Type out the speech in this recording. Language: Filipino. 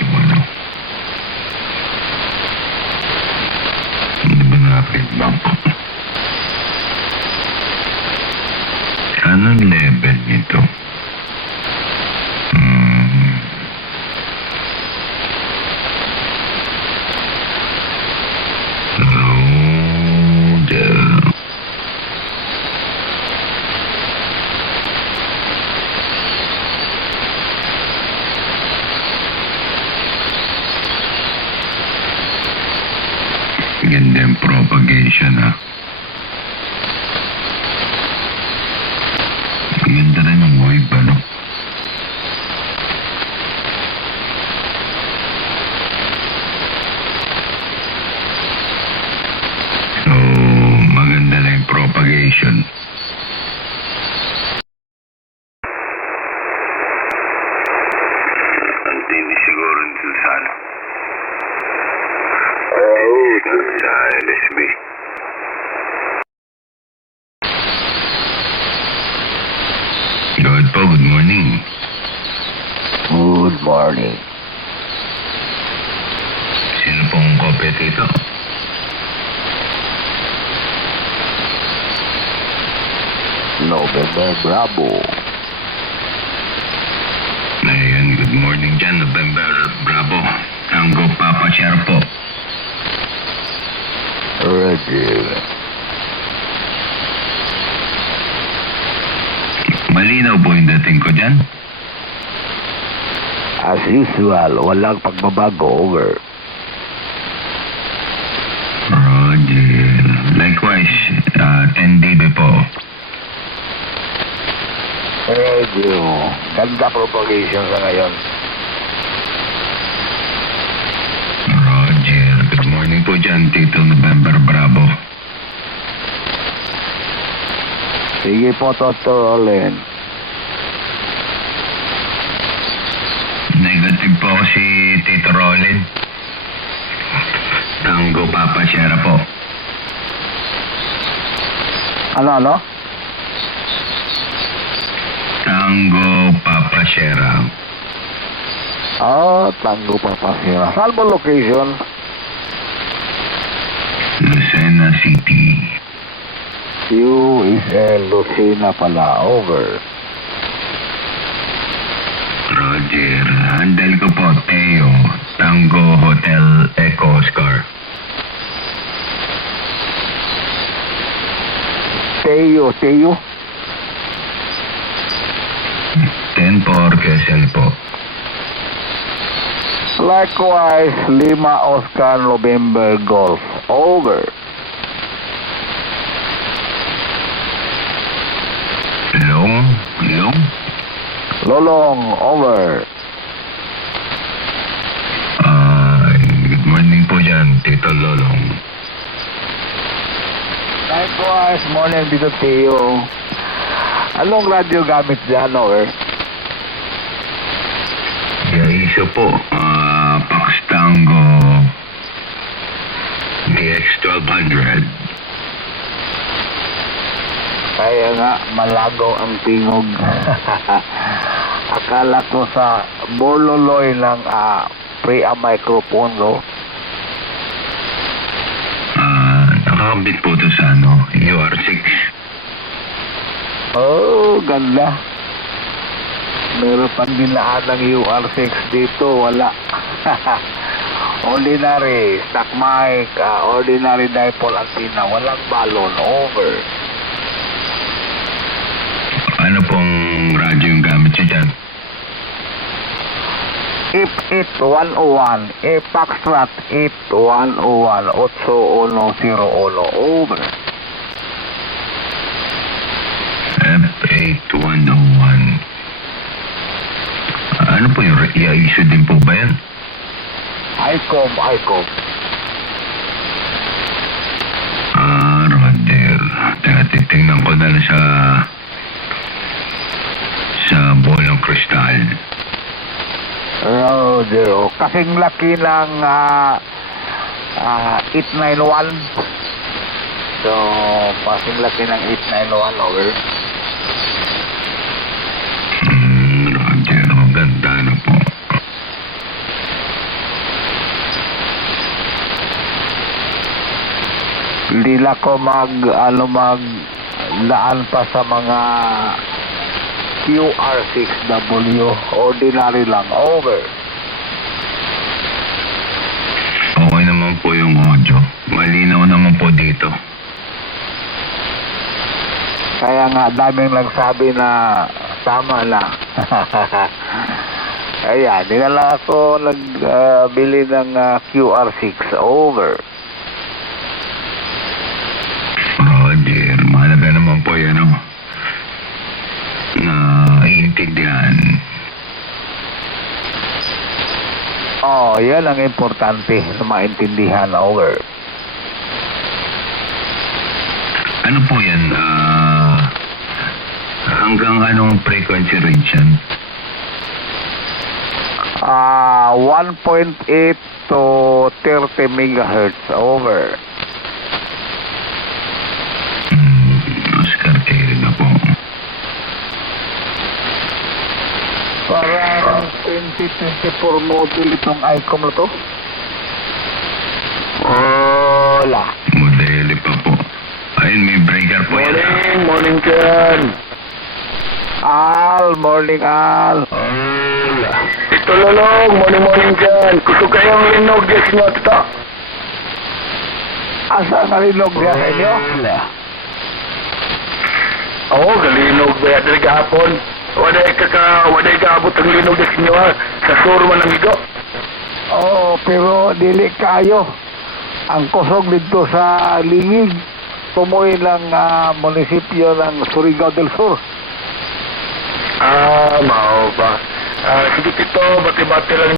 yung ano. Hindi ba nakakibang? Anong level nito? Ganda yung propagation, ha? Ganda rin yung wave, ano? So, maganda na yung propagation. Ang tindi siguro dun sa ano? Sa LSB. Good po, good morning. Good morning. Sino pong kopya dito? November Bravo. Ayan, good morning dyan, November Bravo. Tango Papa Sierra po. Ready. Malinaw po yung dating ko dyan? As usual, walang pagbabago. Over. Roger. Likewise, 10 dB po. Radio. Ganda propagation sa ngayon. Roger. Good morning po dyan, Tito November Bravo. Sige po, Toto Rolin. Negative po ako si Tito Rolin. Tango Papa Sierra po. Ano? Tango Papa Sierra. Tango Papasira. Saan mo location? Lucena City. USL Lucena pala. Over. Roger. Handle ko po, Teo. Tango Hotel Echo Oscar. Teo. 10 po, Quezon po. Likewise, 5 Oscar November Golf. Over. Long? Lolong. Over. Good morning po dyan, Tito Lolong. Likewise, morning dito Teo. Anong radyo gamit dyan, over? Iso po, Pax Tango DX1200. Kaya nga, malagaw ang tingog. Akala ko sa bololoy ng pre-microphone, no? Nakakabit po ito sa UR6. Oh, ganda. Meron pang dinaan ng UR6 dito, wala. Ordinary, stock mic, ordinary dipole antenna, walang balon, over. Ano pong radyo yung gamit siya dyan? If 101, Foxtrot 8101, 8101, over. F8101. Ano po yung i-issue din po ba yan? ICOM. Roger. Titingnan ko na sa bolong kristal. Roger. Kasing laki ng 891. So, kasing laki ng 891, over. Roger. Ang ganda na po. Hindi na ko mag laan pa sa mga QR6W. Ordinary lang. Over. Okay naman po yung audio. Malinaw naman po dito. Kaya nga, daming nagsabi na tama na. Ayan, di na lang ako nagbili ng QR6. Over. Roger, mahalaga naman po yan, no? Na iintindihan. Oh, yan ang importante na maintindihan. Over. Ano po yan? Hanggang anong frequency range yan? 1.8 to 30 megahertz. Over. Oscar Terry na po. Parang 2024 model itong ICOM na to. Hola. Modeli pa po. Ayun, may breaker po yan. Morning, Ken. Al, morning, Al. Ito lolong, morning dyan. Gusto kayong linog yes nyo ito. Asa nalinog niya sa inyo? Oo, galinog ba yan talaga hapon? Waday kaabot ang linog yes nyo ha. Sa surman ng igo. Oo, pero dili kayo. Ang kusog dito sa Lingig, tumuwi ng munisipyo ng Surigao del Sur. Mao ba? Sige tito, bati-bati lang